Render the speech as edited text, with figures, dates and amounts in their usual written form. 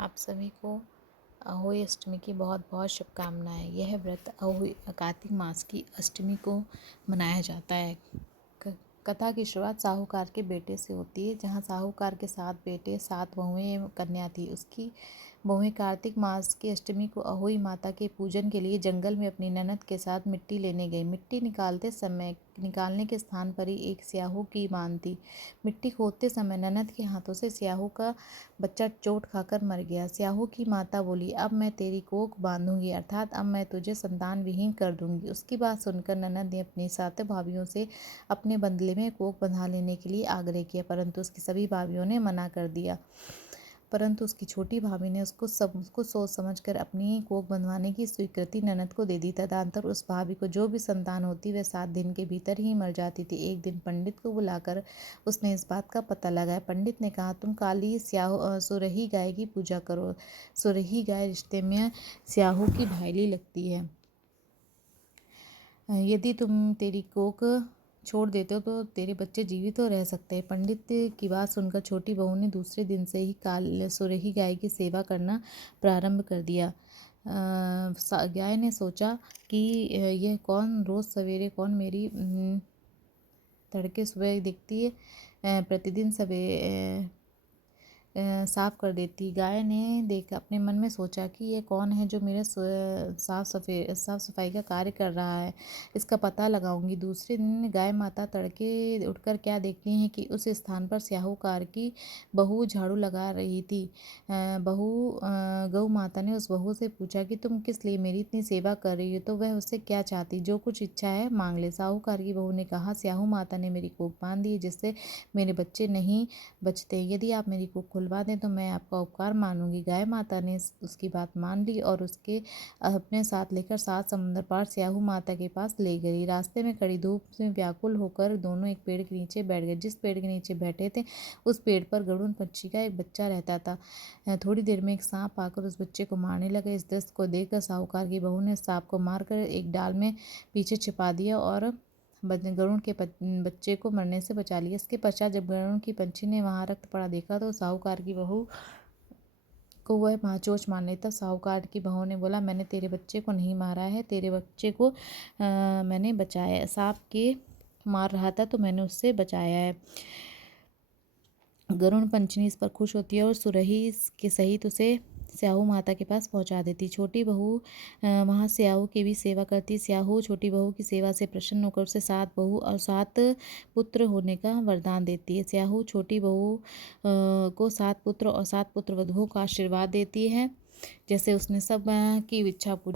आप सभी को अहोई अष्टमी की बहुत बहुत शुभकामनाएं। यह व्रत अहोई कार्तिक मास की अष्टमी को मनाया जाता है। कथा की शुरुआत साहूकार के बेटे से होती है, जहां साहूकार के 7 बेटे 7 बहुएं एवं कन्या थी। उसकी बहुएं कार्तिक मास की अष्टमी को अहोई माता के पूजन के लिए जंगल में अपनी ननद के साथ मिट्टी लेने गई। मिट्टी निकालने के स्थान पर ही एक स्याहू की मान थी। मिट्टी खोदते समय ननद के हाथों से स्याहू का बच्चा चोट खाकर मर गया। स्याहू की माता बोली, अब मैं तेरी कोख बांधूंगी, अर्थात अब मैं तुझे संतान विहीन कर दूंगी। उसकी बात सुनकर ननद ने अपनी 7 भाभियों से अपने बदले में कोख बंधा लेने के लिए आग्रह किया, परंतु उसकी सभी भाभियों ने मना कर दिया। परंतु उसकी छोटी भाभी ने उसको सोच समझकर अपनी कोख बंधवाने की स्वीकृति ननद को दे दी। तदंतर उस भाभी को जो भी संतान होती वह 7 दिन के भीतर ही मर जाती थी। एक दिन पंडित को बुलाकर उसने इस बात का पता लगाया। पंडित ने कहा, तुम काली सुरही गाय की पूजा करो। सुरही गाय रिश्ते में स्याहू की भाईली लगती है। यदि तुम तेरी कोख छोड़ देते हो तो तेरे बच्चे जीवित तो रह सकते हैं। पंडित की बात सुनकर छोटी बहू ने दूसरे दिन से ही सुरही गाय की सेवा करना प्रारंभ कर दिया। गाय ने सोचा कि यह कौन रोज़ सवेरे कौन मेरी तड़के सुबह दिखती है, प्रतिदिन सवेरे साफ कर देती। गाय ने देखा, अपने मन में सोचा कि यह कौन है जो मेरे साफ सफाई का कार्य कर रहा है, इसका पता लगाऊंगी। दूसरे दिन गाय माता तड़के उठकर क्या देखती हैं कि उस स्थान पर स्याहूकार की बहू झाड़ू लगा रही थी। गौ माता ने उस बहू से पूछा कि तुम किस लिए मेरी इतनी सेवा कर रही हो, तो वह उससे क्या चाहती, जो कुछ इच्छा है मांग ले। साहूकार की बहू ने कहा, स्याहू माता ने मेरी कोख बांध दी, जिससे मेरे बच्चे नहीं बचते। यदि आप मेरी कोख खुलवा दें तो मैं आपका उपकार मानूंगी। गाय माता ने उसकी बात मान ली और उसके अपने साथ लेकर 7 समुद्र पार स्याहू माता के पास ले गई। रास्ते में कड़ी धूप में व्याकुल होकर दोनों एक पेड़ के नीचे बैठ गए। जिस पेड़ के नीचे बैठे थे उस पेड़ पर गरुड़ पक्षी का एक बच्चा रहता था। थोड़ी देर में एक सांप आकर उस बच्चे को मारने लगा। इस दृश्य को देखकर साहूकार की बहू ने सांप को मारकर एक डाल में पीछे छिपा दिया और गरुड़ के बच्चे को मरने से बचा लिया। इसके पश्चात जब गरुड़ की पंछी ने वहां रक्त पड़ा देखा तो साहूकार की बहू को वह चोंच मारने। तब साहूकार की बहू ने बोला, मैंने तेरे बच्चे को नहीं मारा है, तेरे बच्चे को मैंने बचाया। सांप के मार रहा था तो मैंने उससे बचाया है। गरुड़ पंछी इस पर खुश होती है और सुरही के सहित उसे स्याहू माता के पास पहुंचा देती। छोटी बहू वहाँ स्याहू की भी सेवा करती। स्याहू छोटी बहू की सेवा से प्रसन्न होकर उसे 7 बहू और 7 पुत्र होने का वरदान देती है। स्याहू छोटी बहू को 7 पुत्र और 7 पुत्र वधुओं का आशीर्वाद देती है, जैसे उसने सब की इच्छा पूरी